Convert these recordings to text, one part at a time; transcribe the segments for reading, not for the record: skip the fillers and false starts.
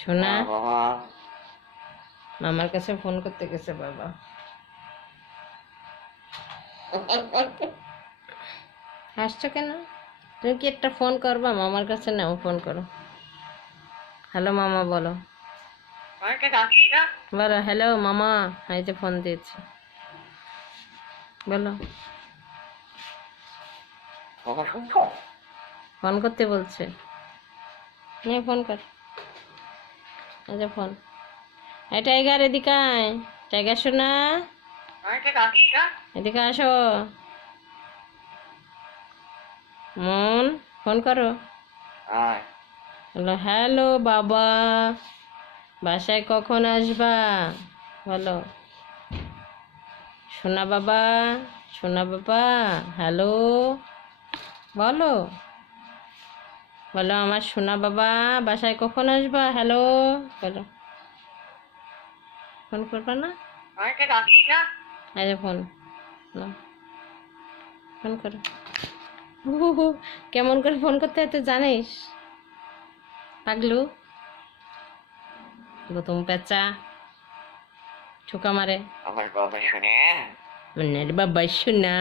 সোনা মামার কাছে ফোন করতে গেছে বাবা। হাসছো কেন? তুমি কি একটা ফোন করবা মামার কাছে? নাও ফোন করো। হ্যালো মামা বলো, বলো হ্যালো মামা, এই যে ফোন দিয়েছি, বলো। ফোন করতে বলছে, নে ফোন কর। এই যে ফোন। এই টাইগার এদিকে আয়, টাইগার শোনা এদিকে আসো। মন ফোন করো। বলো হ্যালো বাবা, বাসায় কখন আসবা বলো। সোনা বাবা, সোনা বাবা, হ্যালো বলো, বলো আমার সোনা বাবা বাসায় কখন আসবা, হ্যালো বলো। ফোন করবা না? এই যে ফোন নাও, ফোন করো। কেমন করে ফোন করতে হয় তুই জানিস পাগলু? তুমি পেঁচা ঠোকা মারে। আমার বাবা শোনা, মানে বাবা শোনা,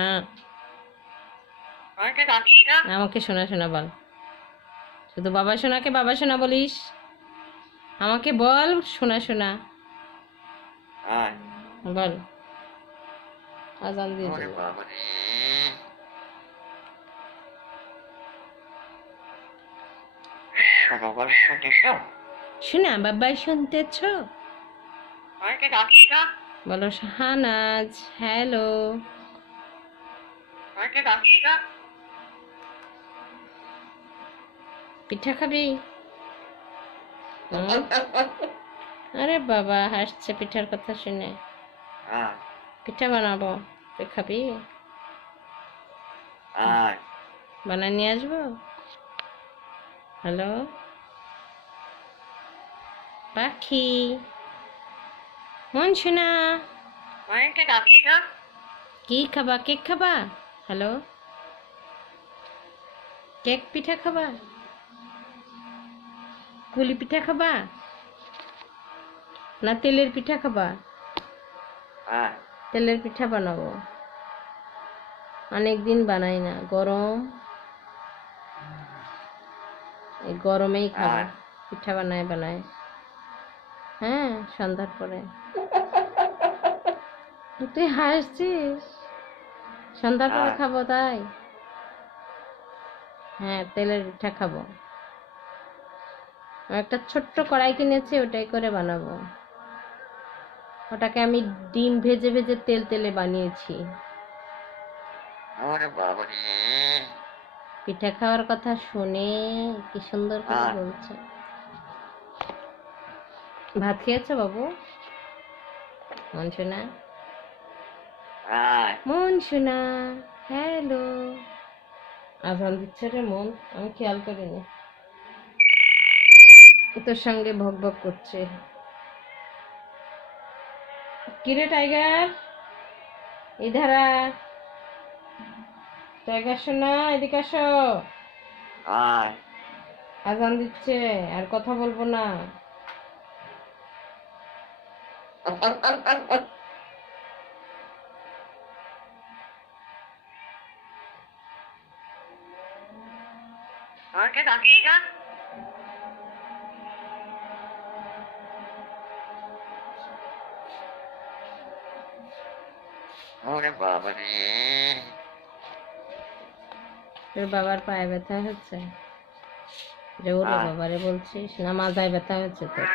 আমাকে শোনা শোনা বল। শুধু বাবা শোনাকে বাবা শোনা বলিস, আমাকে বল শোনা শোনা বল। আজান দিয়ে দিল। শোনা বাবা শুনতেছ? বলো শাহানাজ হ্যালো। পিঠা খাবি? আরে বাবা হাসছে পিঠার কথা শুনে। পিঠা বানাবো, তুই খাবি? বানায় নিয়ে আসবো। হ্যালো পাখি, মন শোনা কি খাবা? কেক খাবা? হ্যালো কেক পিঠা খাবা? কুলি পিঠা খাবা না তেলের পিঠা খাবা? তেলের পিঠা বানাবো, অনেকদিন বানাই না, গরম, এই গরমেই খাবো পিঠা বানায় বানায়। হ্যাঁ সন্ধ্যার পরে। তুই হাসছিস? সন্ধ্যার পরে খাবো তাই? হ্যাঁ তেলের পিঠা খাবো। একটা ছোট্ট কড়াই কিনেছি, ওটাই করে বানাবো। ওটাকে আমি ডিম ভেজে ভেজে তেল তেলে বানিয়েছি। পিঠা খাওয়ার কথা শুনে কি সুন্দর করে বলছে। ভাত খেয়েছো বাবু? মন শোনা, মন শোনা হ্যালো। আজান দিচ্ছে রে মন, আমি খেয়াল করিনি। তোর সঙ্গে ভক ভক করছে। কিরে টাইগার, ইধারা টাইগার শোনা এদিকে আসো। আজান দিচ্ছে, আর কথা বলবো না। তোর বাবার পায়ে ব্যথা হচ্ছে? রে ওরে বাবারে বলছিস না, মাথায় ব্যথা হচ্ছে তোর?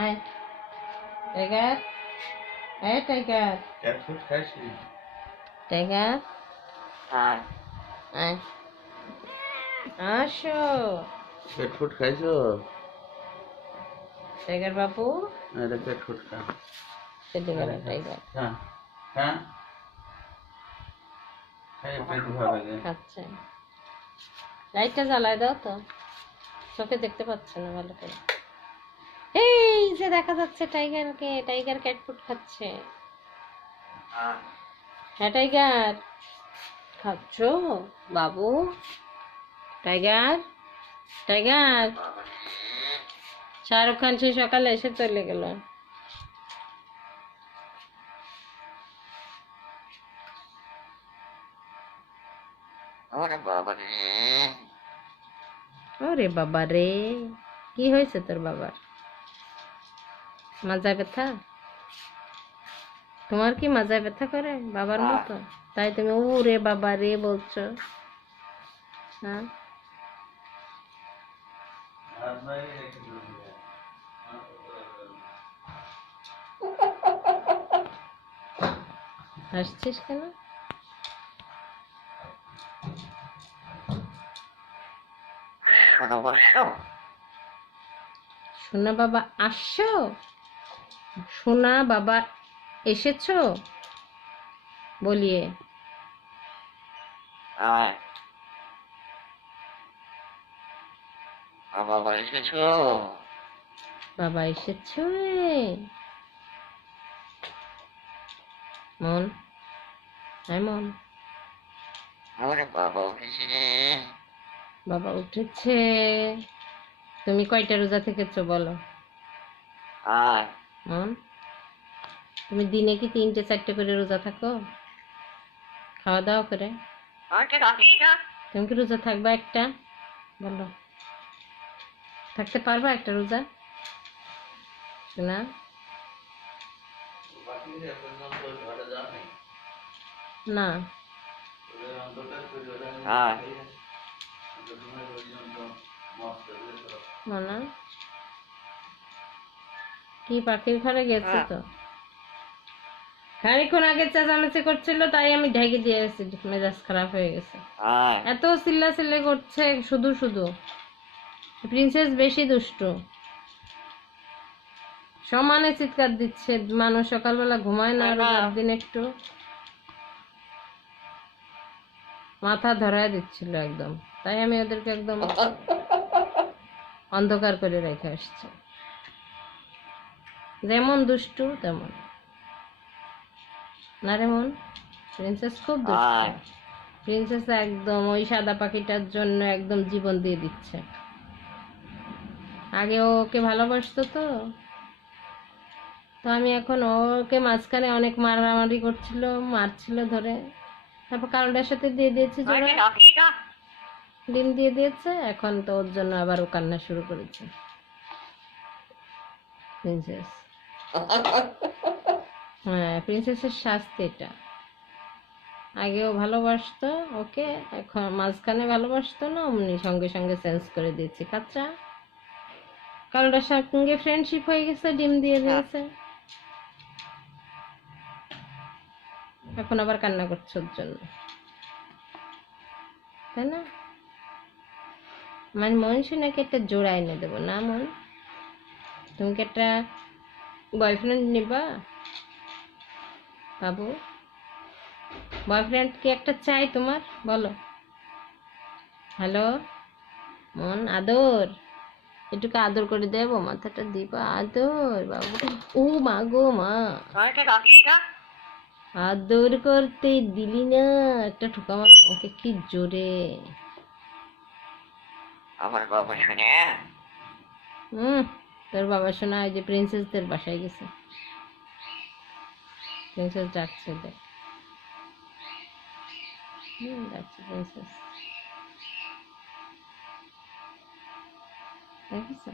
আয় টাইগার, আয় টাইগার, টাইগার আয়, আসো। পেট ফুট খাইছো? টাইগার বাবু এটা পেট ফুট খা। সেদিকে গেল টাইগার। হ্যাঁ হ্যাঁ খাই পেট ভরে খাচ্ছে। লাইটটা জ্বালায় দাও তো, চোখে দেখতে পাচ্ছে না ভালো করে। এই যে দেখা যাচ্ছে টাইগারকে, টাইগার ক্যাট ফুড খাচ্ছে। হ্যাঁ টাইগার খাচ্ছ বাবু? টাইগার, টাইগার শাহরুখ খান সেই সকালে এসে চলে গেল। ওরে বাবা রে, কি হয়েছে তোর বাবার? মাজায় ব্যথা? তোমার কি মাজায় ব্যথা করে বাবার মতো? তাই তুমি ওরে বাবা রে বলছো? হ্যাঁ, হাসছিস কেন? সোনা বাবা আসছো? সোনা বাবা এসেছো বলিয়ে। বাবা এসেছো রে মন। হ্যাঁ মন, বাবা উঠেছে। তুমি কয়টা রোজা থেকেছো বলো মন? তুমি দিনে কি 3-4টে করে রোজা থাকো খাওয়া দাওয়া করে? তুমি কি রোজা থাকবা একটা? বলো, থাকতে পারবা একটা রোজা? না, না না, কি পাখির ঘরে গেছে তো খানিকক্ষণ আগে চেঁচামেচি করছিল, তাই আমি ঢেকে দিয়ে গেছি, মেজাজ খারাপ হয়ে গেছে। এত চিল্লাচিল্লি করছে শুধু শুধু। প্রিন্সেস বেশি দুষ্টু, সমানে চিৎকার দিচ্ছে। মানুষ সকালবেলা ঘুমায় না রোজার দিন, একটু মাথা ধরায় দিচ্ছিল একদম। তাই আমি ওদেরকে একদম অন্ধকার করে রেখে আসছি। যেমন দুষ্টু তেমন না রে মন। প্রিন্সেস খুব দুষ্টু। প্রিন্সেস একদম ওই সাদা পাখিটার জন্য একদম জীবন দিয়ে দিচ্ছে। আগে ও ওকে ভালোবাসতো তো, তো আমি এখন ওকে মাঝখানে অনেক মারামারি করছিল, মারছিল ধরে, তারপর কারোটার সাথে দিয়ে দিয়েছে জোড়া, ডিম দিয়ে দিয়েছে। এখন তো ওর জন্য আবার ও কান্না শুরু করেছে প্রিন্সেস। হ্যাঁ, প্রিন্সেসের শাস্তি এটা। আগেও ভালোবাসতো ওকে, এখন মাঝখানে ভালোবাসতো না, অমনি সঙ্গে সঙ্গে চেঞ্জ করে দিয়েছি। কাচ্চা কারোটার সঙ্গে ফ্রেন্ডশিপ হয়ে গেছে, ডিম দিয়ে দিয়েছে, এখন আবার কান্না করছে ওর জন্য, তাই না? মানে মন শুনাকে একটা জোড়া এনে দেবো না মন? তুমি কি একটা বয়ফ্রেন্ড নিবা বাবু? বয়ফ্রেন্ড কি একটা চাই তোমার বলো? হ্যালো মন, আদর, একটুকু আদর করে দেবো, মাথাটা দিবা আদর বাবু। ও মা গো মা, আদর করতে দিলি না, একটা ঠোকা মারলো ওকে কি জোরে। তোর বাবা শোনা ওই যে প্রিন্সেসদের বাসায় গেছে, প্রিন্সেস ডাকছে দেখ। ডাকছে প্রিন্সেস, দেখেছো?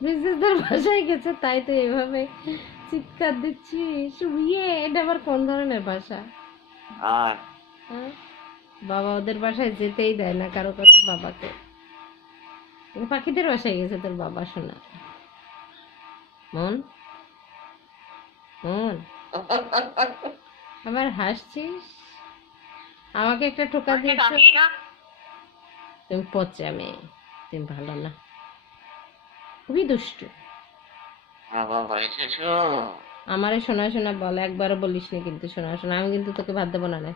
প্রিন্সেসদের বাসায় গেছে, তাই তো এভাবে চিৎকার দিচ্ছিস। ইয়ে, এটা আবার কোন ধরনের ভাষা? হ্যাঁ? বাবা ওদের বাসায় যেতেই দেয় না কারো কাছে বাবাকে। পাখিদের বাসায় গেছে তোর বাবা শোনা মন। মন, আবার হাসছিস? আমাকে একটা টোকা দিয়েছো, তুমি পচা মেয়ে, তুমি ভালো না, খুবই দুষ্টু। আমারে শোনা শোনা বল, একবারও বলিস নি কিন্তু শোনা শোনা। আমি কিন্তু তোকে ভাত দেবো না রে।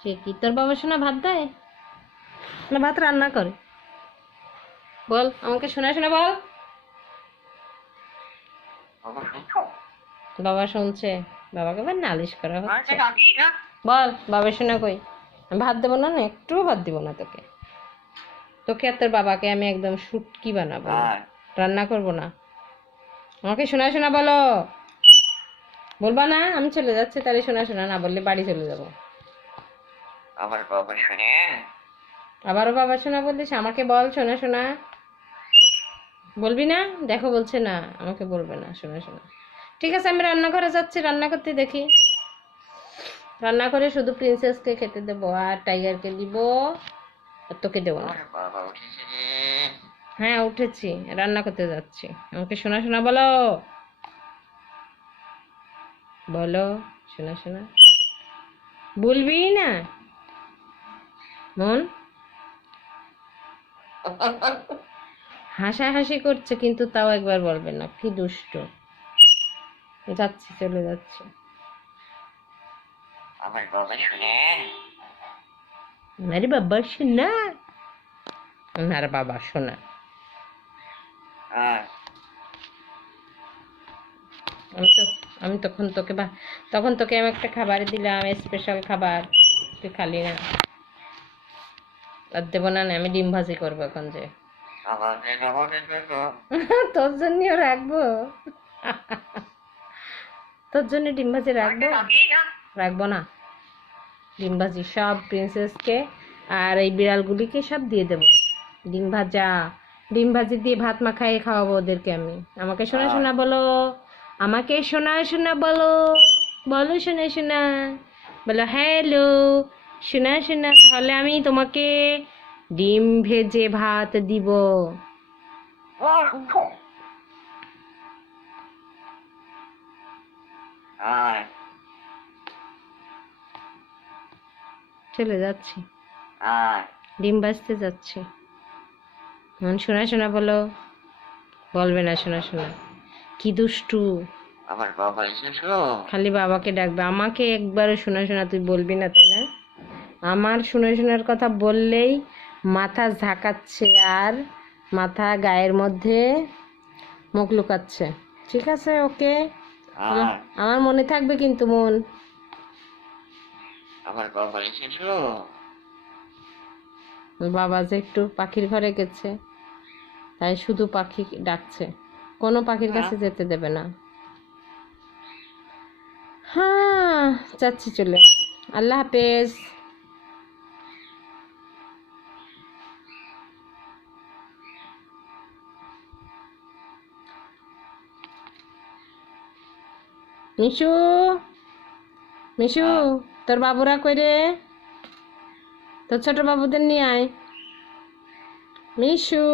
সে কি তোর বাবা শোনা ভাত দেয় না ভাত রান্না করে? বল আমাকে শোনা শোনা বল। বাবা শুনছে, বাবাকে আবার নালিশ করা হচ্ছে। বল বাবা শোনা কই? আমি ভাত দেবো না, একটুও ভাত দিব না তোকে। তোকে আর তোর বাবাকে আমি একদম শুটকি বানাবো, আয় রান্না করব না। আমাকে শোনা শোনা বলো, বলবা না? আমি চলে যাচ্ছি, তাহলে শোনা শোনা না বললে বাড়ি চলে যাব। আমার বাবা শুনে আবারও বাবা শোনা বললিস, আমাকে বল শোনা শোনা। বলবি না? দেখো বলছে না, আমাকে বলবে না শোনা শোনা। ঠিক আছে, আমি রান্নাঘরে যাচ্ছি, রান্না করতে দেখি। রান্না করে শুধু প্রিন্সেসকে খেতে দেবো আর টাইগারকে দিব, আর তোকে দেবো না। আমার বাবা উঠেছে। হ্যাঁ উঠেছি, রান্না করতে যাচ্ছি। আমাকে শোনা শোনা বলো, বলো শোনা শোনা। বলবি না মন? হাসাহাসি করছে কিন্তু তাও একবার বলবে না, কি দুষ্ট। যাচ্ছি, চলে যাচ্ছি। আমার বাবা শুনে আরে বাবা শোনা, আর বাবা শোনা। আয় আমি তো আমি তখন তোকে আমি একটা খাবার দিলাম, স্পেশাল খাবার, তুই খালি না। আর দেবো না, আমি ডিম ভাজি করবো এখন যে। আমাকে আমাকে দেখো তোর জন্যও রাখবো, তোর জন্য ডিম ভাজি রাখবো? রাখবো না। ডিম ভাজি সব প্রিন্সেসকে আর এই বিড়ালগুলিকে সব দিয়ে দেবো। ডিম ভাজা, ডিম ভাজি দিয়ে ভাত মাখাইয়ে খাওয়াবো ওদেরকে আমি। আমাকে শোনা শোনা বলো, আমাকে শোনা শোনা বলো, বলো শোনা শোনা, বলো হ্যালো শোনা শোনা। তাহলে আমি তোমাকে ডিম ভেজে ভাত দিব। আয় চলে যাচ্ছি, আয় ডিম ভাজতে যাচ্ছি। শোনা শোনা বলো, বলবে না শোনা শোনা। কি দুষ্টু, আমার বাবা এসেছো। খালি বাবাকে ডাকবে, আমাকে একবারও শোনা শোনা তুই বলবি না, তাই না? আমার শোনা শোনার কথা বললেই মাথা ঝাঁকাচ্ছে আর মাথা গায়ের মধ্যে মুখ লুকাচ্ছে। ঠিক আছে, ওকে, আয় আমার মনে থাকবে কিন্তু মন। আমার বাবা এসেছো। বাবা যে একটু পাখির ঘরে গেছে, তাই শুধু পাখি ডাকছে, কোনো পাখির কাছে যেতে দেবে না। হ্যাঁ যাচ্ছি চলে, আল্লাহ হাফেজ। মিশু, মিশু, তোর বাবুরা কই রে? তোর ছোট বাবুদের নিয়ে আয়। মিশু,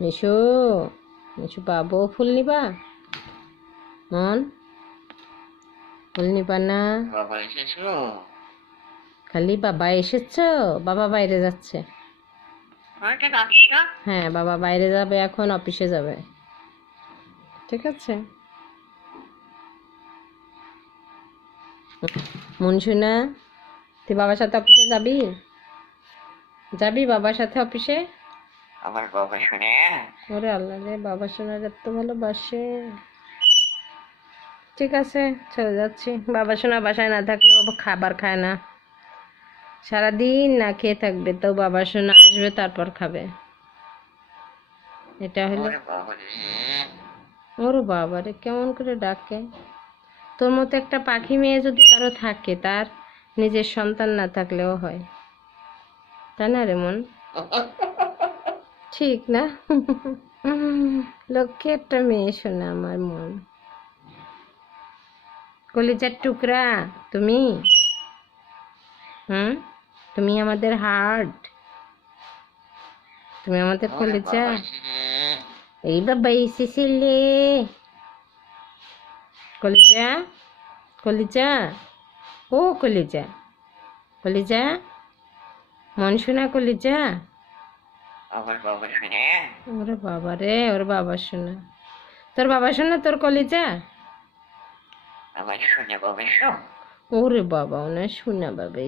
মিশু, মিশু বাবু, ফুল নিবা? মন, ফুল নিবা না? বাবা এসেছো। খালি বাবা এসেছ? বাবা বাইরে যাচ্ছে। হ্যাঁ বাবা বাইরে যাবে, এখন অফিসে যাবে। ঠিক আছে মনসুনা, তুই বাবার সাথে অফিসে যাবি? যাবি বাবার সাথে অফিসে? আমার বাবা শুনে ওরে আল্লাহ রে, বাবা শোনার এত ভালোবাসে। ঠিক আছে চলে যাচ্ছি। বাবা শোনা বাসায় না থাকলে ও খাবার খায় না, সারাদিন না খেয়ে থাকবে, তো বাবা শোনা আসবে তারপর খাবে। এটা হলো ওর বাবা রে, কেমন করে ডাকে। তোর মতো একটা পাখি মেয়ে যদি কারো থাকে, তার নিজের সন্তান না থাকলেও হয়, তাই না রে মন? ঠিক না? লক্ষ্যে একটা মেয়ে শোনা আমার মন, কলিজার টুকরা তুমি। তুমি আমাদের হার্ট, তুমি আমাদের কলিজা। এই বাবা এসেছিলে, কলিজা, কলিজা, ও কলিজা, কলিজা, মন শোনা কলিজা। আমার বাবা শুনে ওরে বাবা রে, ওর বাবা শোনা, তোর বাবা শোনা, তোর কলিজা। আমার শুনে বাবা শোন। ওরে বাবা, ওনার শোনা বাবা।